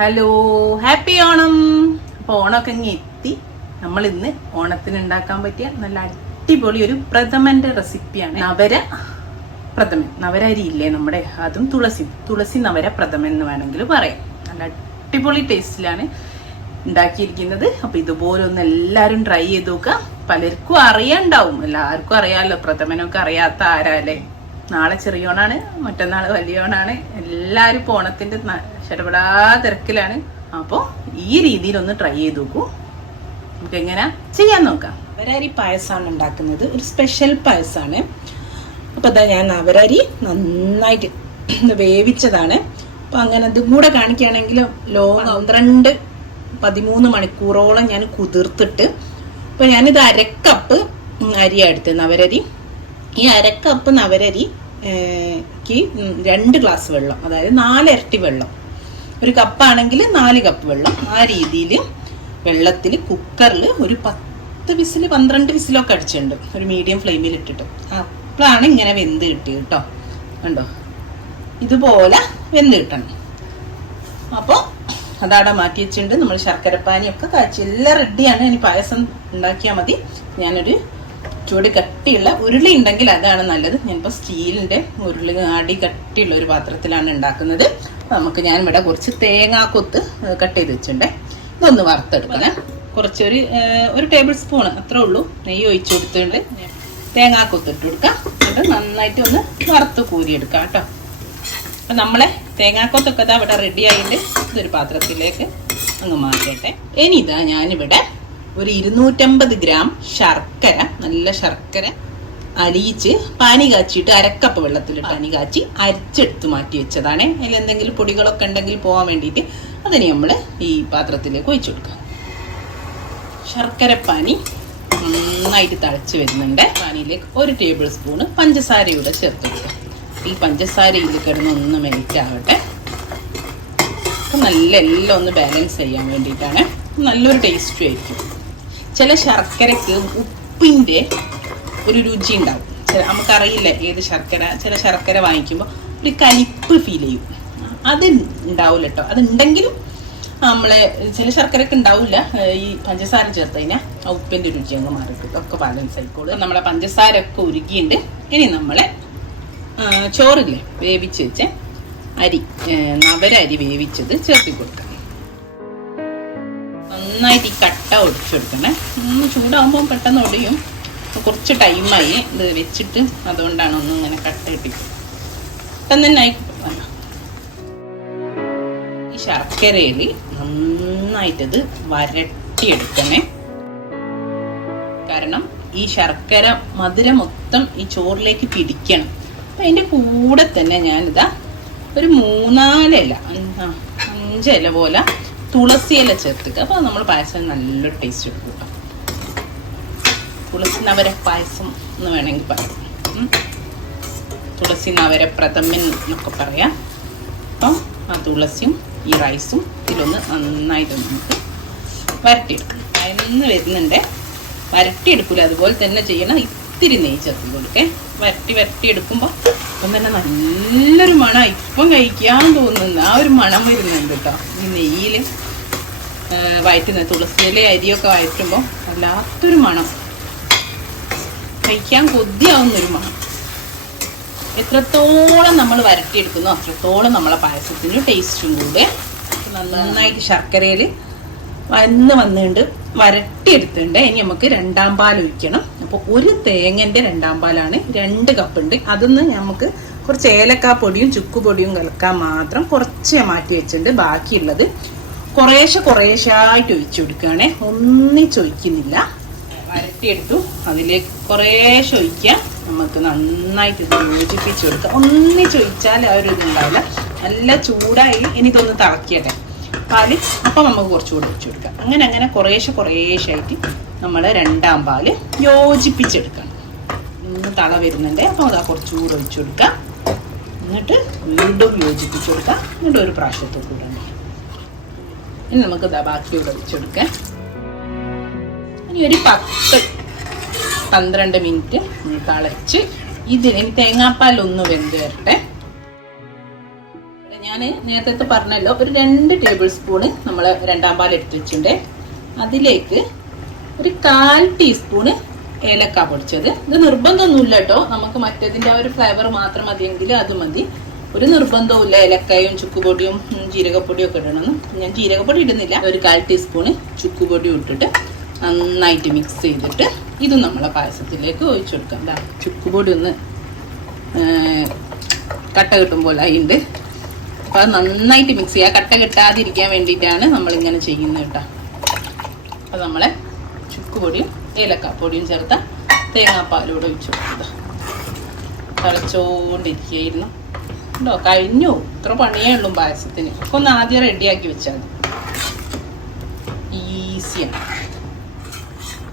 Hello, happy Onam. അപ്പോൾ ഓണമൊക്കെ ഇങ്ങ് എത്തി. നമ്മൾ ഇന്ന് ഓണത്തിന് ഉണ്ടാക്കാൻ പറ്റിയ നല്ല അടിപൊളി ഒരു പ്രഥമന്റെ റെസിപ്പിയാണ്. നവര പ്രഥമൻ, നവര അരി ഇല്ലേ നമ്മുടെ, അതും തുളസി നവര പ്രഥമൻ എന്ന് വേണമെങ്കിൽ പറയാം. നല്ല അടിപൊളി ടേസ്റ്റിലാണ് ഉണ്ടാക്കിയിരിക്കുന്നത്. അപ്പൊ ഇതുപോലെ ഒന്ന് എല്ലാവരും ട്രൈ ചെയ്ത് നോക്കുക. പലർക്കും അറിയാണ്ടാവും, എല്ലാവർക്കും അറിയാമല്ലോ, പ്രഥമനൊക്കെ അറിയാത്ത ആരാല്ലേ. നാളെ ചെറിയോണാണ്, മറ്റന്നാൾ വലിയോണാണ്. എല്ലാവരും ഇപ്പോൾ ഓണത്തിന്റെ ശരപടാ തിരക്കിലാണ്. അപ്പോൾ ഈ രീതിയിലൊന്ന് ട്രൈ ചെയ്ത് നോക്കൂ. നമുക്ക് എങ്ങനെ ചെയ്യാൻ നോക്കാം. നവരരി പായസമാണ് ഉണ്ടാക്കുന്നത്, ഒരു സ്പെഷ്യൽ പായസമാണ്. അപ്പോൾ അതാ ഞാൻ നവരരി നന്നായിട്ട് വേവിച്ചതാണ്. അപ്പോൾ അങ്ങനെ ഇതും കൂടെ കാണിക്കുകയാണെങ്കിൽ 12-13 മണിക്കൂറോളം ഞാൻ കുതിർത്തിട്ട്, അപ്പോൾ ഞാനിത് അരക്കപ്പ് അരിയാണ് എടുത്തത്, നവരരി. ഈ അരക്കപ്പ് നവരരിക്ക് 2 ഗ്ലാസ് വെള്ളം, അതായത് 4 ഇരട്ടി വെള്ളം. ഒരു കപ്പാണെങ്കിൽ 4 കപ്പ് വെള്ളം. ആ രീതിയിൽ വെള്ളത്തിൽ കുക്കറിൽ ഒരു 10 വിസിൽ 12 വിസിലൊക്കെ അടിച്ചിട്ടുണ്ട്, ഒരു മീഡിയം ഫ്ലെയിമിൽ ഇട്ടിട്ട്. അപ്പോഴാണ് ഇങ്ങനെ വെന്ത് കിട്ടിയത് കേട്ടോ. കണ്ടോ, ഇതുപോലെ വെന്ത് കിട്ടണം. അപ്പോൾ അതവിടെ മാറ്റി വെച്ചിട്ടുണ്ട്. നമ്മൾ ശർക്കരപ്പാനിയൊക്കെ കാച്ചി എല്ലാം റെഡിയാണ്. ഇനി പായസം ഉണ്ടാക്കിയാൽ മതി. ഞാനൊരു ചൂട് കട്ടിയുള്ള ഉരുളി ഉണ്ടെങ്കിൽ അതാണ് നല്ലത്. ഞാനിപ്പോൾ സ്റ്റീലിൻ്റെ ഉരുളി അടി കട്ടിയുള്ള ഒരു പാത്രത്തിലാണ് ഉണ്ടാക്കുന്നത്. ഞാൻ ഇവിടെ കുറച്ച് തേങ്ങാക്കൊത്ത് കട്ട് ചെയ്ത് വെച്ചിട്ടുണ്ടേ. ഇതൊന്ന് വറുത്തെടുക്കണേ. കുറച്ചൊരു 1 ടേബിൾ സ്പൂൺ അത്രേ ഉള്ളൂ നെയ്യ് ഒഴിച്ചു കൊടുത്തിട്ടുണ്ട്. തേങ്ങാക്കൊത്ത് ഇട്ട് കൊടുക്കാം. അത് നന്നായിട്ട് ഒന്ന് വറുത്ത് കോരിയെടുക്കാം കേട്ടോ. അപ്പം നമ്മളെ തേങ്ങാക്കൊത്തൊക്കെ ഇതാ ഇവിടെ റെഡി ആയിട്ട് ഇതൊരു പാത്രത്തിലേക്ക് അങ്ങ് മാറ്റട്ടെ. ഇനി ഇതാ ഞാനിവിടെ ഒരു 250 ഗ്രാം ശർക്കര, നല്ല ശർക്കര അലിയിച്ച് പാനി കാച്ചിട്ട് അരക്കപ്പ് വെള്ളത്തിലിട്ട് പാനി കാച്ചി അരിച്ചെടുത്ത് മാറ്റി വെച്ചതാണ്. അതിൽ എന്തെങ്കിലും പൊടികളൊക്കെ ഉണ്ടെങ്കിൽ പോകാൻ വേണ്ടിയിട്ട് അതിന് നമ്മൾ ഈ പാത്രത്തിലേക്ക് ഒഴിച്ചു കൊടുക്കാം. ശർക്കരപ്പാനി നന്നായിട്ട് തിളച്ച് വരുന്നുണ്ട്. പാനിയിലേക്ക് 1 ടേബിൾ സ്പൂണ് പഞ്ചസാരയൂടെ ചേർത്ത് കൊടുക്കാം. ഈ പഞ്ചസാര ഇതിൽ കിടന്ന് ഒന്ന് മെൽറ്റ് ആവട്ടെ. അപ്പം നല്ല എല്ലാം ഒന്ന് ബാലൻസ് ചെയ്യാൻ വേണ്ടിയിട്ടാണ്. നല്ലൊരു ടേസ്റ്റും ആയിരിക്കും. ചില ശർക്കരക്ക് ഉപ്പിൻ്റെ ഒരു രുചി ഉണ്ടാവും. നമുക്കറിയില്ല ഏത് ശർക്കര. ചില ശർക്കര വാങ്ങിക്കുമ്പോൾ ഒരു കലിപ്പ് ഫീൽ ചെയ്യും. അത് ഉണ്ടാവില്ല കേട്ടോ. അതുണ്ടെങ്കിലും നമ്മളെ ചില ശർക്കരക്ക് ഉണ്ടാവില്ല. ഈ പഞ്ചസാര ചേർത്ത് കഴിഞ്ഞാൽ ആ ഉപ്പിൻ്റെ രുചി അങ്ങ് മാറിക്കിട്ടും. ഒക്കെ ബാലൻസ് ആയിക്കോളും. നമ്മളെ പഞ്ചസാര ഒക്കെ ഉരുകിയുണ്ട്. ഇനി നമ്മളെ ചോറില്ലേ വേവിച്ച് വെച്ച അരി, നവര അരി വേവിച്ചത് ചേർത്തി കൊടുക്കാം. നന്നായിട്ട് ഈ കട്ട ഒടിച്ചെടുക്കണേ. ചൂടാകുമ്പോൾ പെട്ടെന്ന് ഒടിയും. കുറച്ച് ടൈമായി ഇത് വെച്ചിട്ട്, അതുകൊണ്ടാണ് ഒന്നും ഇങ്ങനെ കട്ട കിട്ടി പെട്ടെന്ന് തന്നെ ആയിക്കോട്ടെ. ഈ ശർക്കരയിൽ നന്നായിട്ടത് വരട്ടിയെടുക്കണേ. കാരണം ഈ ശർക്കര മധുരം മൊത്തം ഈ ചോറിലേക്ക് പിടിക്കണം. അപ്പം അതിൻ്റെ കൂടെ തന്നെ ഞാനിതാ ഒരു 3-4 ഇല, 5 ഇല പോലെ തുളസി ഇല ചേർത്തിട്ട്. അപ്പോൾ നമ്മൾ പായസം നല്ലൊരു ടേസ്റ്റ് എടുക്കും കേട്ടോ. തുളസി നവര പായസം എന്ന് വേണമെങ്കിൽ പറയാം. തുളസി നവര പ്രഥമൻ എന്നൊക്കെ പറയാം. അപ്പം ആ തുളസിയും ഈ റൈസും ഇതിലൊന്ന് നന്നായിട്ട് നമുക്ക് വരട്ടിയെടുക്കണം. വയന്ന് വരുന്നുണ്ട്. വരട്ടിയെടുക്കില്ല, അതുപോലെ തന്നെ ചെയ്യണം. ഇത്തിരി നെയ്യ് ചേർത്ത് കൊടുക്കേ. വരട്ടിയെടുക്കുമ്പോൾ അപ്പം തന്നെ നല്ലൊരു മണം, ഇപ്പം കഴിക്കാൻ തോന്നുന്ന ആ ഒരു മണം വരുന്നുണ്ട് കേട്ടോ. ഈ നെയ്യിൽ വയറ്റുന്ന തുളസിയിലെ അരിയൊക്കെ വയറ്റുമ്പോൾ വല്ലാത്തൊരു മണം, കഴിക്കാൻ കൊതിയാവുന്നൊരു മണം. എത്രത്തോളം നമ്മൾ വരട്ടിയെടുക്കുന്നോ അത്രത്തോളം നമ്മളെ പായസത്തിന് ടേസ്റ്റും കൂടെ. നന്നായിട്ട് ശർക്കരയിൽ വന്നിട്ടുണ്ട്, വരട്ടിയെടുത്തിട്ടുണ്ട്. ഇനി നമുക്ക് 2ാം പാൽ ഒഴിക്കണം. അപ്പോൾ 1 തേങ്ങൻ്റെ 2ാം പാലാണ്, 2 കപ്പ് ഉണ്ട്. അതൊന്ന് നമുക്ക് കുറച്ച് ഏലക്കാപ്പൊടിയും ചുക്കുപൊടിയും കലക്കാൻ മാത്രം കുറച്ച് മാറ്റി വെച്ചിട്ടുണ്ട്. ബാക്കിയുള്ളത് കുറേശ്ശായിട്ട് ഒഴിച്ചു കൊടുക്കുകയാണേ, ഒന്നിച്ചൊഴിക്കുന്നില്ല. വരട്ടിയെടുത്തു, അതിലേക്ക് കുറേശ്ശെ ഒഴിക്കാം. നമുക്ക് നന്നായിട്ട് യോജിപ്പിച്ച് കൊടുക്കാം. ഒന്നിച്ചൊഴിച്ചാൽ ആ ഒരു ഇതുണ്ടാവില്ല. നല്ല ചൂടായി. ഇനി ഇതൊന്ന് തിളക്കിയട്ടെ പാല്. അപ്പം നമുക്ക് കുറച്ചുകൂടെ ഒഴിച്ചു കൊടുക്കാം. അങ്ങനെ കുറേശ്ശായിട്ട് നമ്മൾ 2ാം പാല് യോജിപ്പിച്ചെടുക്കണം. ഒന്ന് തള വരുന്നുണ്ട്. അപ്പോൾ അതാ കുറച്ചുകൂടെ ഒഴിച്ചു കൊടുക്കാം. എന്നിട്ട് വീണ്ടും യോജിപ്പിച്ച് കൊടുക്കാം. എന്നിട്ട് ഒരു പ്രാവശ്യത്തിൽ കൂടെ ഇനി നമുക്ക് ഇതാ ബാക്കിയോടെ ഒഴിച്ചു കൊടുക്കാം. ഇനി ഒരു 10-12 മിനിറ്റ് തിളച്ച് ഇതിന് തേങ്ങാപ്പാലൊന്ന് വെന്ത് വരട്ടെ. ഞാൻ ഞാൻ നേരത്തെ പറഞ്ഞല്ലോ ഒരു 2 ടേബിൾ സ്പൂണ് നമ്മൾ രണ്ടാം പാൽ എടുത്ത് വെച്ചിട്ടുണ്ട്. അതിലേക്ക് ഒരു 1/4 ടീസ്പൂണ് ഏലക്ക പൊടിച്ചത്. ഇത് നിർബന്ധമൊന്നുമില്ല കേട്ടോ, നമുക്ക് മറ്റേതിൻ്റെ ആ ഒരു ഫ്ലേവർ മാത്രം മതിയെങ്കിൽ അത് മതി. ഒരു നിർബന്ധവും ഇല്ല ഏലക്കായും ചുക്കുപൊടിയും ജീരകപ്പൊടിയും ഒക്കെ ഇടണമെന്ന്. ഞാൻ ജീരകപ്പൊടി ഇടുന്നില്ല. ഒരു 1/4 ടീസ്പൂണ് ചുക്കുപൊടിയും ഇട്ടിട്ട് നന്നായിട്ട് മിക്സ് ചെയ്തിട്ട് ഇതും നമ്മളെ പായസത്തിലേക്ക് ഒഴിച്ചു കൊടുക്കാം. ചുക്കുപൊടി ഒന്ന് കട്ട കിട്ടുമ്പോൾ അതിണ്ട്. അപ്പോൾ അത് നന്നായിട്ട് മിക്സ് ചെയ്യുക. കട്ട കിട്ടാതിരിക്കാൻ വേണ്ടിയിട്ടാണ് നമ്മളിങ്ങനെ ചെയ്യുന്നത് കേട്ടോ. അപ്പോൾ നമ്മളെ ചുക്കുപൊടിയും ഏലക്കാപ്പൊടിയും ചേർത്ത തേങ്ങാപ്പാലൂടെ ഒഴിച്ചു കൊടുക്കുക. തിളച്ചോണ്ടിരിക്കുകയായിരുന്നു കേട്ടോ. കഴിഞ്ഞു. ഇത്ര പണിയേ ഉള്ളൂ പായസത്തിന്. ഒക്കെ ഒന്ന് ആദ്യം റെഡിയാക്കി വെച്ചാൽ ഈസിയാണ്.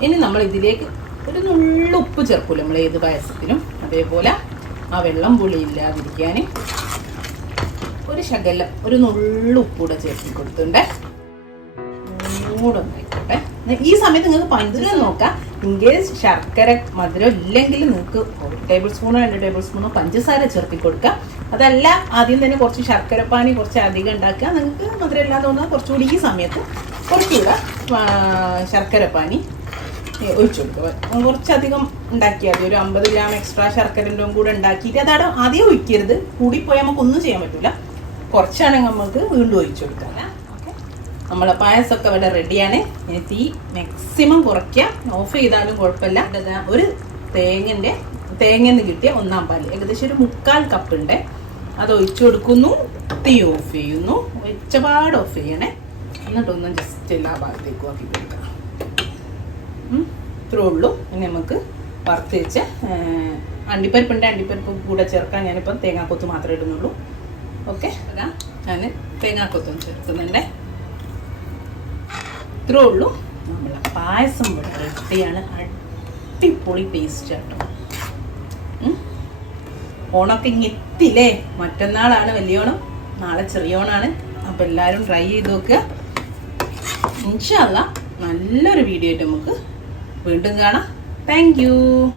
ഇനി നമ്മൾ ഇതിലേക്ക് ഒരു നുള്ളു ഉപ്പ് ചേർക്കൂല നമ്മൾ ഏത് പായസത്തിനും. അതേപോലെ ആ വെള്ളം പുളി ഇല്ലാതിരിക്കാൻ ഒരു ശകലം ഒരു നുള്ളു ഉപ്പൂടെ ചേർത്തി കൊടുത്തിട്ടുണ്ട്. ഒന്നായിക്കോട്ടെ. ഈ സമയത്ത് നിങ്ങൾക്ക് പഞ്ചസാര നോക്കാം. ഇൻകേസ് ശർക്കര മധുരം ഇല്ലെങ്കിൽ നിങ്ങൾക്ക് 1 ടേബിൾ സ്പൂണോ 2 ടേബിൾ സ്പൂണോ പഞ്ചസാര ചേർത്തി കൊടുക്കുക. അതല്ല ആദ്യം തന്നെ കുറച്ച് ശർക്കരപ്പാനി കുറച്ച് അധികം ഉണ്ടാക്കുക. നിങ്ങൾക്ക് മധുരം ഇല്ലാതെ തോന്നുക കുറച്ചുകൂടി ഈ സമയത്ത് കുറച്ചുകൂടെ ശർക്കരപ്പാനി ഒഴിച്ചു കൊടുക്കുക. കുറച്ചധികം ഉണ്ടാക്കിയാൽ മതി. ഒരു 50 ഗ്രാം എക്സ്ട്രാ ശർക്കരൻ്റെ കൂടെ ഉണ്ടാക്കിയിട്ട് അതാണ് ആദ്യം ഒഴിക്കരുത്. കൂടിപ്പോയാൽ നമുക്കൊന്നും ചെയ്യാൻ പറ്റില്ല. കുറച്ചാണെങ്കിൽ നമുക്ക് വീണ്ടും ഒഴിച്ചു കൊടുക്കാം. ഓക്കെ, നമ്മളെ പായസമൊക്കെ ഇവിടെ റെഡിയാണ്. തീ മാക്സിമം കുറയ്ക്കുക. ഓഫ് ചെയ്താലും കുഴപ്പമില്ല. ഒരു തേങ്ങന്ന് കിട്ടിയ 1/4 പാല് ഏകദേശം ഒരു 1/4 കപ്പ് ഉണ്ട്. അത് ഒഴിച്ചു കൊടുക്കുന്നു. തീ ഓഫ് ചെയ്യുന്നു. ഒച്ചപാട് ഓഫ് ചെയ്യണേ. എന്നിട്ടൊന്നും ജസ്റ്റ് എല്ലാ ഭാഗത്തേക്കും ആക്കി കൊടുക്കാം. ഇത്രേ ഉള്ളൂ. ഇനി നമുക്ക് വറുത്ത് വെച്ച് അണ്ടിപ്പരിപ്പുണ്ട്. അണ്ടിപ്പരിപ്പ് കൂടെ ചേർക്കാൻ ഞാനിപ്പം തേങ്ങാക്കൊത്ത് മാത്രമേ ഇടുന്നുള്ളൂ. ഓക്കെ, അതാ ഞാൻ തേങ്ങാക്കൊത്തും ചേർക്കുന്നുണ്ട്. ഇത്രേ ഉള്ളൂ. നമ്മളെ പായസം ഇവിടെ റെഡിയാണ്. അടിപൊളി ടേസ്റ്റ് കേട്ടോ. ഓണമൊക്കെ ഇങ്ങെത്തില്ലേ. മറ്റന്നാളാണ് വലിയ ഓണം, നാളെ ചെറിയ ഓണാണ്. അപ്പം എല്ലാവരും ട്രൈ ചെയ്ത് നോക്കുക. ഇൻഷാ അല്ലാഹ് നല്ലൊരു വീഡിയോ ആയിട്ട് നമുക്ക് വീണ്ടും കാണാം. Thank you.